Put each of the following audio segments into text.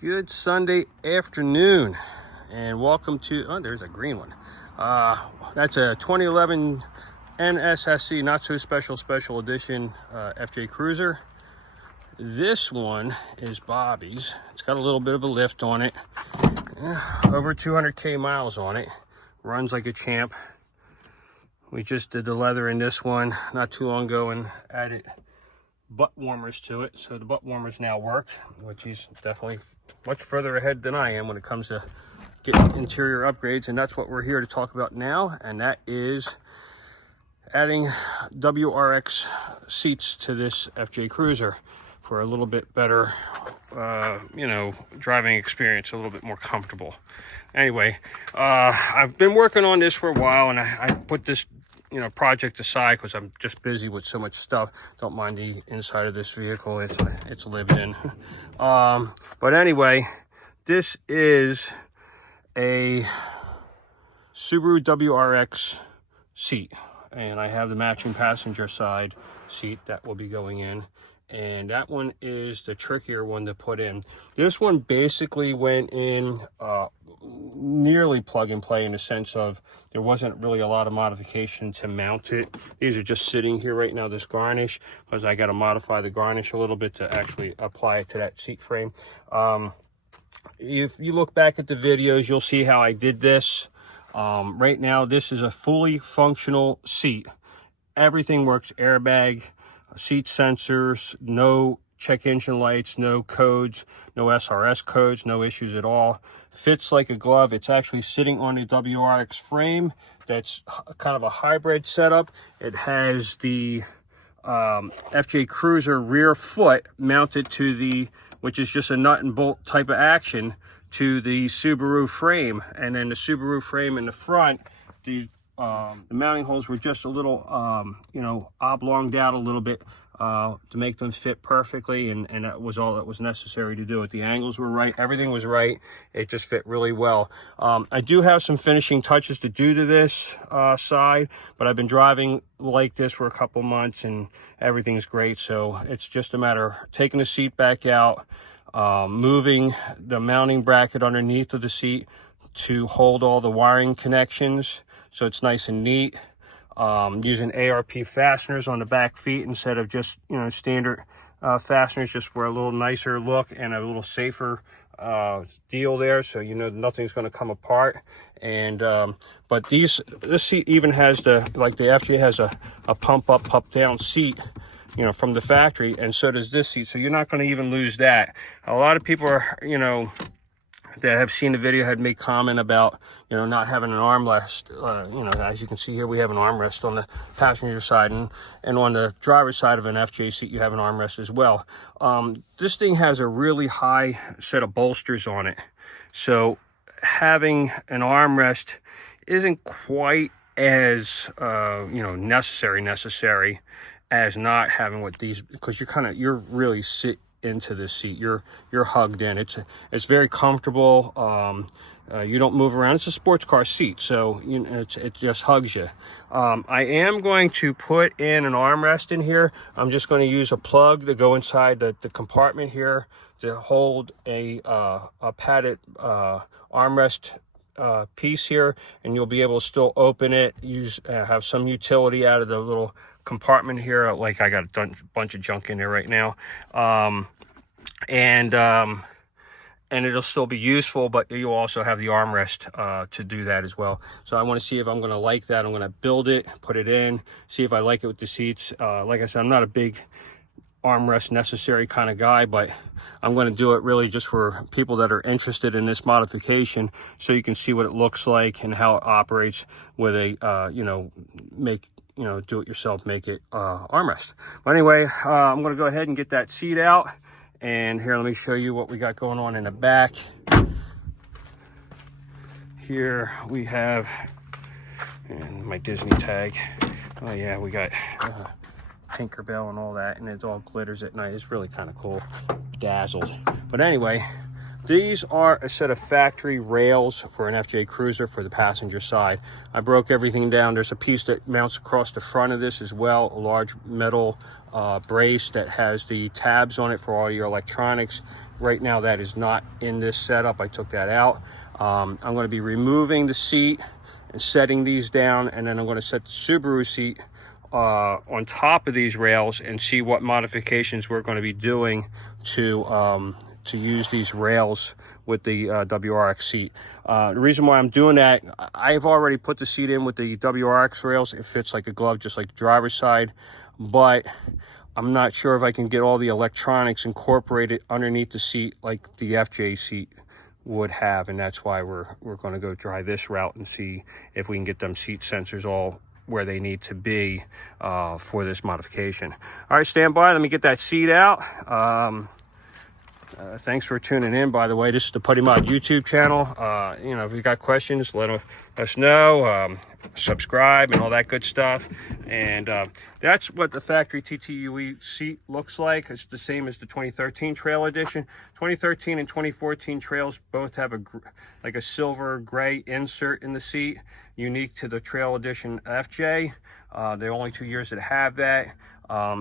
Good Sunday afternoon, and welcome to, oh, there's a green one. That's a 2011 NSSC Not So Special Edition FJ Cruiser. This one is Bobby's. It's got a little bit of a lift on it, over 200k miles on it, runs like a champ. We just did the leather in this one not too long ago and added butt warmers to it, so the butt warmers now work, which is definitely much further ahead than I am when it comes to getting interior upgrades, and that's what we're here to talk about now, and that is adding WRX seats to this FJ Cruiser for a little bit better driving experience, a little bit more comfortable. Anyway, I've been working on this for a while, and I put this project aside because I'm just busy with so much stuff. Don't mind the inside of this vehicle, it's lived in. But anyway, this is a Subaru WRX seat, and I have the matching passenger side seat that will be going in, and that one is the trickier one to put in. This one basically went in nearly plug and play, in the sense of there wasn't really a lot of modification to mount it. These are just sitting here right now, this garnish, because I got to modify the garnish a little bit to actually apply it to that seat frame. If you look back at the videos, you'll see how I did this. Right now, this is a fully functional seat. Everything works: airbag, seat sensors, no check engine lights, no codes, no SRS codes, no issues at all. Fits like a glove. It's actually sitting on the WRX frame that's kind of a hybrid setup. It has the FJ Cruiser rear foot mounted to the, which is just a nut and bolt type of action, to the Subaru frame, and then the Subaru frame in the front, the mounting holes were just a little oblonged out a little bit to make them fit perfectly, and that was all that was necessary to do it. The angles were right, everything was right, it just fit really well. I do have some finishing touches to do to this side, but I've been driving like this for a couple months and everything's great. So it's just a matter of taking the seat back out, moving the mounting bracket underneath of the seat to hold all the wiring connections so it's nice and neat. Using ARP fasteners on the back feet instead of just standard fasteners, just for a little nicer look and a little safer deal there, so nothing's going to come apart. And but this seat even has the FJ has a pump up, pump down seat from the factory, and so does this seat, so you're not going to even lose that. A lot of people are that have seen the video had made comment about not having an armrest. As you can see here, we have an armrest on the passenger side, and on the driver's side of an FJ seat you have an armrest as well. This thing has a really high set of bolsters on it, so having an armrest isn't quite as necessary as not having what these, because you're really into this seat, you're hugged in. It's very comfortable. You don't move around. It's a sports car seat, so it just hugs you. I am going to put in an armrest in here. I'm just going to use a plug to go inside the compartment here to hold a padded armrest piece here, and you'll be able to still open it, have some utility out of the little compartment here. Like, I got a bunch of junk in there right now, and it'll still be useful, but you'll also have the armrest to do that as well. So I want to see if I'm going to like that. I'm going to build it, put it in, see if I like it with the seats. Like I said, I'm not a big armrest necessary kind of guy, but I'm going to do it really just for people that are interested in this modification, so you can see what it looks like and how it operates with a do it yourself, make it armrest. But anyway, I'm going to go ahead and get that seat out, and here, let me show you what we got going on in the back. Here we have, and my Disney tag. Oh yeah, we got Tinkerbell and all that, and it all glitters at night. It's really kind of cool, dazzled. But anyway, These are a set of factory rails for an FJ Cruiser for the passenger side. I broke everything down. There's a piece that mounts across the front of this as well, a large metal brace that has the tabs on it for all your electronics. Right now that is not in this setup. I took that out. I'm going to be removing the seat and setting these down, and then I'm going to set the Subaru seat on top of these rails and see what modifications we're going to be doing to use these rails with the WRX seat. The reason why I'm doing that, I've already put the seat in with the WRX rails. It fits like a glove, just like the driver's side, but I'm not sure if I can get all the electronics incorporated underneath the seat like the FJ seat would have, and that's why we're going to go try this route and see if we can get them seat sensors all where they need to be for this modification. All right, stand by. Let me get that seat out. Thanks for tuning in, by the way. This is the Putty Mod YouTube channel. You know, if you got questions, let us know. Subscribe and all that good stuff. And that's what the factory TTUE seat looks like. It's the same as the 2013 Trail Edition. 2013 and 2014 Trails both have like a silver gray insert in the seat, unique to the Trail Edition FJ. They're only 2 years that have that.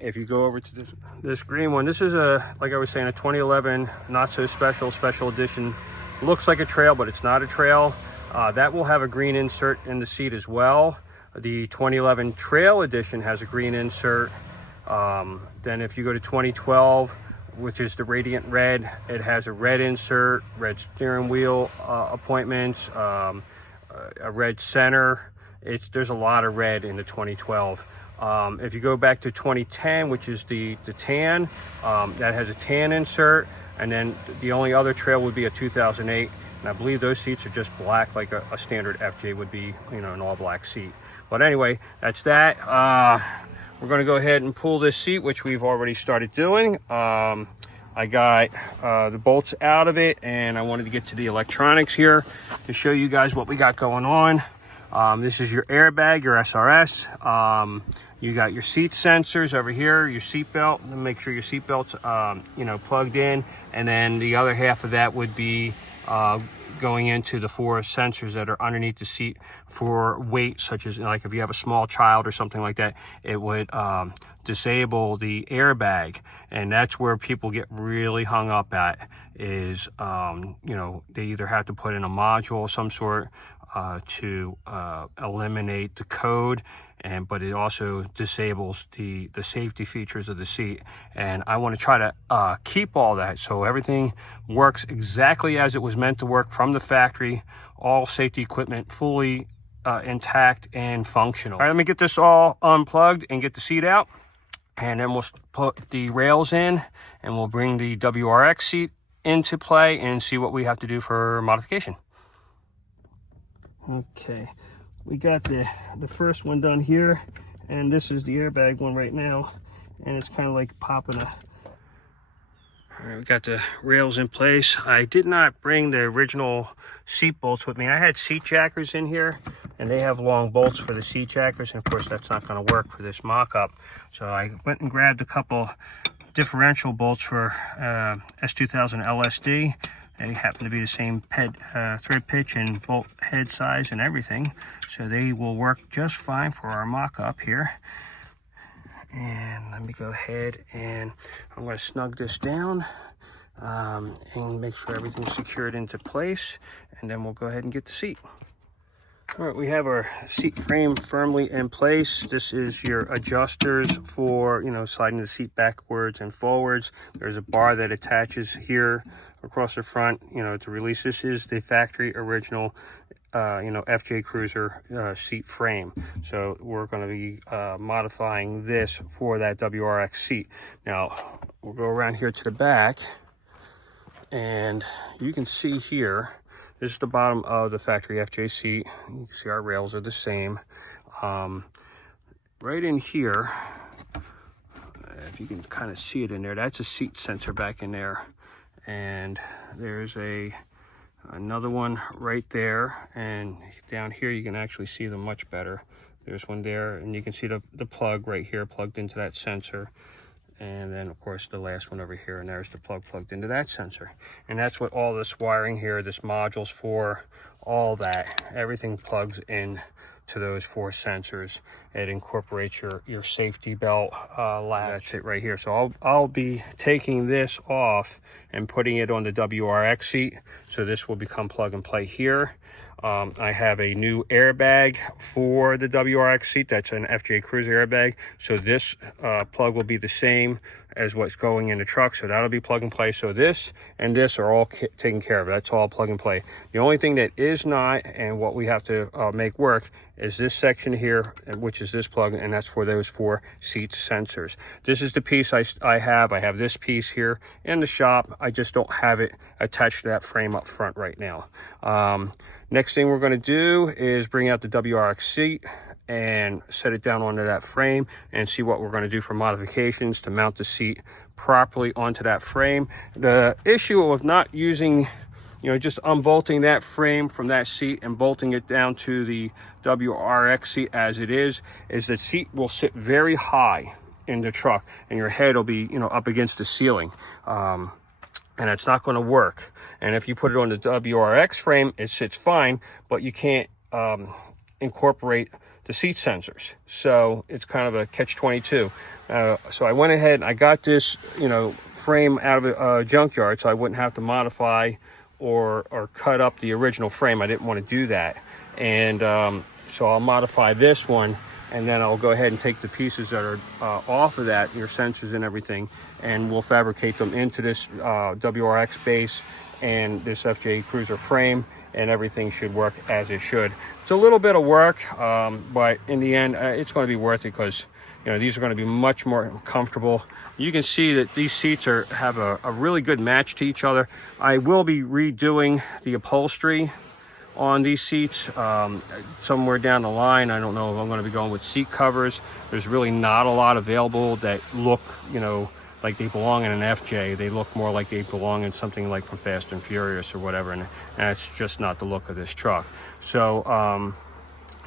If you go over to this green one, this is like I was saying, a 2011 not so special edition. Looks like a Trail, but it's not a Trail. That will have a green insert in the seat as well. The 2011 Trail Edition has a green insert. Then if you go to 2012, which is the Radiant Red, it has a red insert, red steering wheel appointments, a red center. There's a lot of red in the 2012. If you go back to 2010, which is the tan, that has a tan insert, and then the only other Trail would be a 2008, and I believe those seats are just black, like a standard FJ would be, you know, an all black seat. But anyway, that's that. We're going to go ahead and pull this seat, which we've already started doing. I got the bolts out of it, and I wanted to get to the electronics here to show you guys what we got going on. This is your airbag, your SRS. You got your seat sensors over here, your seat belt. Make sure your seat belt's you know, plugged in, and then the other half of that would be going into the 4 sensors that are underneath the seat for weight, such as like if you have a small child or something like that, it would disable the airbag. And that's where people get really hung up at, is you know, they either have to put in a module of some sort to eliminate the code, but it also disables the safety features of the seat. And I want to try to keep all that so everything works exactly as it was meant to work from the factory, all safety equipment fully intact and functional. All right, let me get this all unplugged and get the seat out, and then we'll put the rails in, and we'll bring the WRX seat into play and see what we have to do for modification. Okay, we got the first one done here, and this is the airbag one right now, and it's kind of like popping a... All right, we got the rails in place. I did not bring the original seat bolts with me. I had seat jackers in here, and they have long bolts for the seat jackers, and of course that's not going to work for this mock-up. So I went and grabbed a couple differential bolts for S2000 LSD. They happen to be the same thread pitch and bolt head size and everything, so they will work just fine for our mock-up here. And let me go ahead and I'm going to snug this down and make sure everything's secured into place, and then we'll go ahead and get the seat. All right, we have our seat frame firmly in place. This is your adjusters for, you know, sliding the seat backwards and forwards. There's a bar that attaches here across the front, you know, to release. This is the factory original, you know, FJ Cruiser seat frame. So we're going to be modifying this for that WRX seat. Now, we'll go around here to the back, and you can see here, this is the bottom of the factory FJ seat. You can see our rails are the same. Right in here, if you can kind of see it in there, that's a seat sensor back in there. And there's another one right there. And down here, you can actually see them much better. There's one there, and you can see the plug right here plugged into that sensor. And then of course the last one over here, and there's the plug plugged into that sensor. And that's what all this wiring here, this module's for, all that, everything plugs in to those 4 sensors. It incorporates your safety belt latch. That's it right here. So I'll be taking this off and putting it on the WRX seat. So this will become plug and play here. I have a new airbag for the WRX seat. That's an FJ Cruiser airbag. So this plug will be the same as what's going in the truck. So that'll be plug and play. So this and this are all taken care of. That's all plug and play. The only thing that is not, and what we have to make work, is this section here, which is this plug, and that's for those 4 seat sensors. This is the piece I have. I have this piece here in the shop. I just don't have it attached to that frame up front right now. Next thing we're going to do is bring out the WRX seat and set it down onto that frame and see what we're going to do for modifications to mount the seat properly onto that frame. The issue of not using, just unbolting that frame from that seat and bolting it down to the WRX seat as it is the seat will sit very high in the truck and your head will be, up against the ceiling. And it's not going to work. And if you put it on the WRX frame, it sits fine, but you can't incorporate the seat sensors. So it's kind of a catch-22. So I went ahead and I got this, frame out of a junkyard so I wouldn't have to modify or cut up the original frame. I didn't want to do that. And so I'll modify this one, and then I'll go ahead and take the pieces that are off of that, your sensors and everything, and we'll fabricate them into this WRX base and this FJ Cruiser frame, and everything should work as it should. It's a little bit of work, but in the end, it's going to be worth it because these are going to be much more comfortable. You can see that these seats have a really good match to each other. I will be redoing the upholstery on these seats somewhere down the line. I don't know if I'm going to be going with seat covers. There's really not a lot available that look, like they belong in an FJ. They look more like they belong in something like from Fast and Furious or whatever, and that's just not the look of this truck. So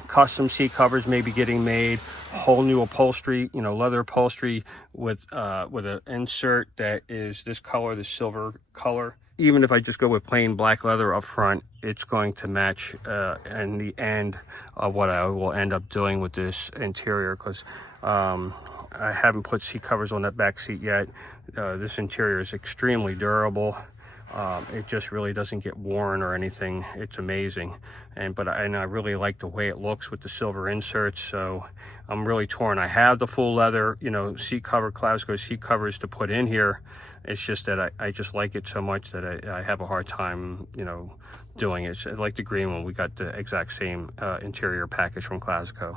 custom seat covers may be getting made, whole new upholstery, leather upholstery with an insert that is this color, the silver color. Even if I just go with plain black leather up front, it's going to match in the end of what I will end up doing with this interior, because I haven't put seat covers on that back seat yet. This interior is extremely durable. It just really doesn't get worn or anything. It's amazing. And I really like the way it looks with the silver inserts. So I'm really torn. I have the full leather, seat cover, Clasco seat covers to put in here. It's just that I just like it so much that I have a hard time, doing it. It's like the green one. We got the exact same interior package from Clasco.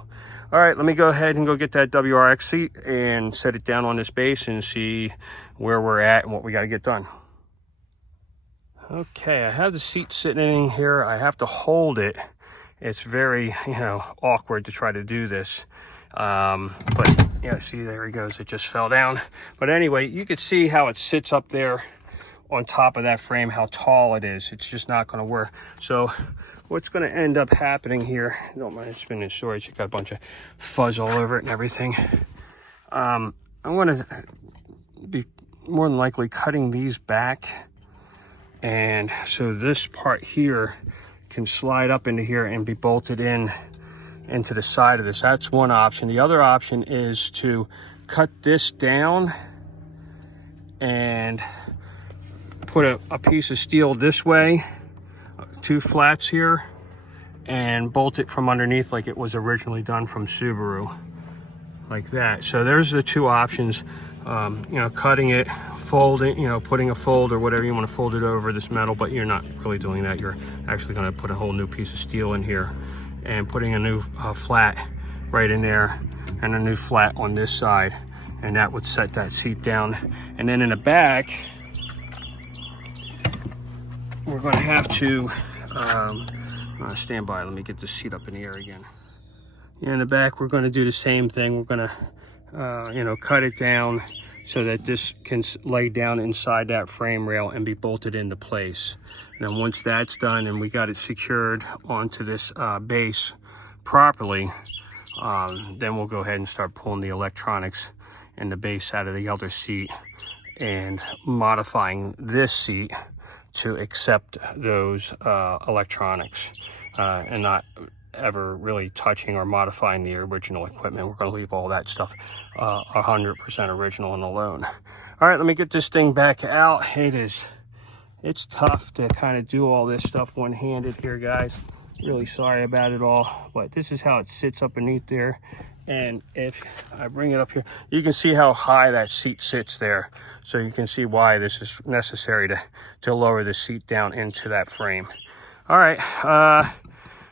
All right, let me go ahead and go get that WRX seat and set it down on this base and see where we're at and what we got to get done. Okay, I have the seat sitting in here. I have to hold it. It's very, awkward to try to do this. But yeah, see, there he goes. It just fell down. But anyway, you can see how it sits up there on top of that frame, how tall it is. It's just not going to work. So what's going to end up happening here, don't mind it's been in storage, it got a bunch of fuzz all over it and everything. I'm going to be more than likely cutting these back, and so this part here can slide up into here and be bolted in into the side of this. That's one option. The other option is to cut this down and put a piece of steel this way, 2 flats here, and bolt it from underneath like it was originally done from Subaru, like that. So there's the 2 options. Cutting it, folding, putting a fold or whatever you want to fold it over this metal, but you're not really doing that. You're actually going to put a whole new piece of steel in here and putting a new flat right in there and a new flat on this side, and that would set that seat down. And then in the back, we're going to have to stand by. Let me get this seat up in the air again. In the back, we're going to do the same thing. We're going to cut it down so that this can lay down inside that frame rail and be bolted into place. And then once that's done and we got it secured onto this base properly, then we'll go ahead and start pulling the electronics and the base out of the other seat, and modifying this seat to accept those electronics, and not ever really touching or modifying the original equipment. We're going to leave all that stuff 100% original and alone. All right, let me get this thing back out. It's tough to kind of do all this stuff one-handed here, guys. Really sorry about it all, but this is how it sits up beneath there. And if I bring it up here, you can see how high that seat sits there. So you can see why this is necessary to lower the seat down into that frame. All right,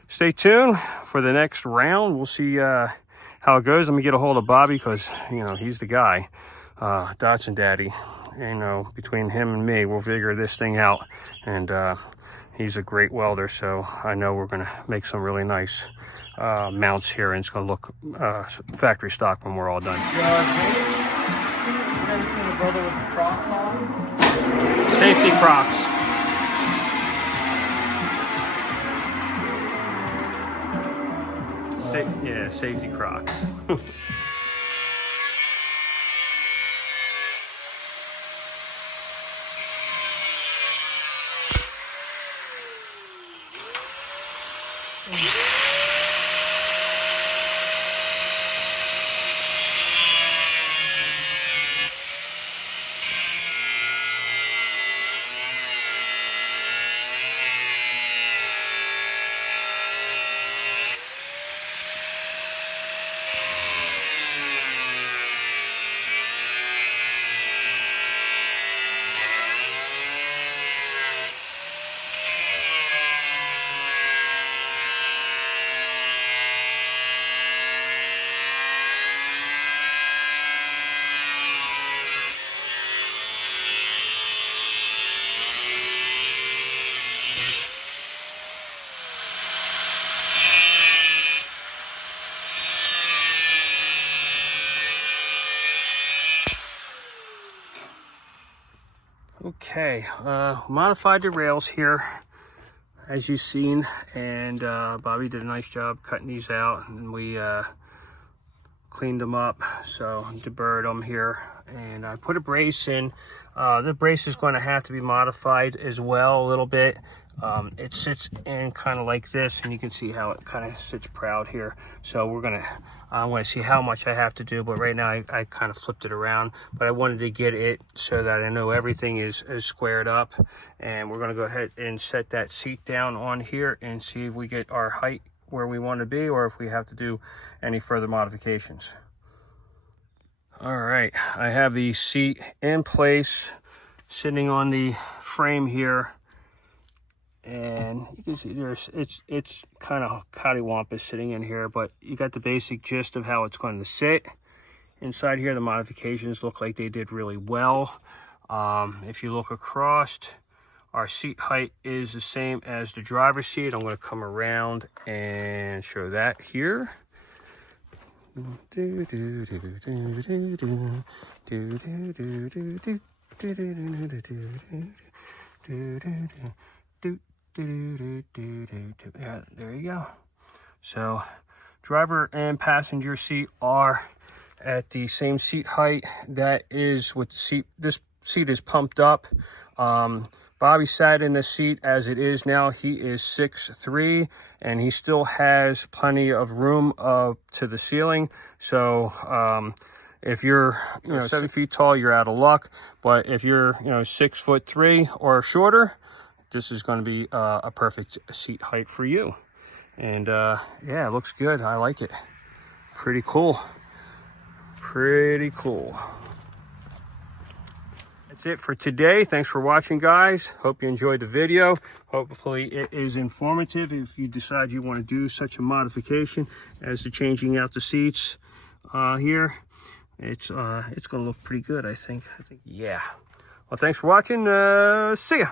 stay tuned for the next round. We'll see how it goes. Let me get a hold of Bobby, because, you know, he's the guy, Dodson Daddy. You know, between him and me, we'll figure this thing out. And he's a great welder, so I know we're going to make some really nice mounts here, and it's going to look factory stock when we're all done. You ever seen a brother with Crocs on? Safety Crocs. Yeah, safety Crocs. Okay, modified the rails here, as you've seen, and Bobby did a nice job cutting these out, and we cleaned them up, so deburred them here, and I put a brace in. The brace is going to have to be modified as well a little bit. It sits in kind of like this, and you can see how it kind of sits proud here. So I'm gonna see how much I have to do, but right now I kind of flipped it around, but I wanted to get it so that I know everything is squared up. And we're gonna go ahead and set that seat down on here and see if we get our height where we want to be, or if we have to do any further modifications. All right, I have the seat in place, sitting on the frame here. And you can see it's kind of cattywampus sitting in here, but you got the basic gist of how it's going to sit. Inside here, the modifications look like they did really well. If you look across, our seat height is the same as the driver's seat. I'm going to come around and show that here. Yeah, there you go. So driver and passenger seat are at the same seat height. That is with the seat. This seat is pumped up. Bobby sat in the seat as it is now. He is 6'3", and he still has plenty of room to the ceiling. So if you're 7 feet tall, you're out of luck. But if you're 6'3" or shorter, this is going to be a perfect seat height for you. And yeah, it looks good. I like it. Pretty cool. Pretty cool. That's it for today. Thanks for watching, guys. Hope you enjoyed the video. Hopefully it is informative if you decide you want to do such a modification as to changing out the seats here. It's going to look pretty good, I think. Yeah. Well, thanks for watching. See ya.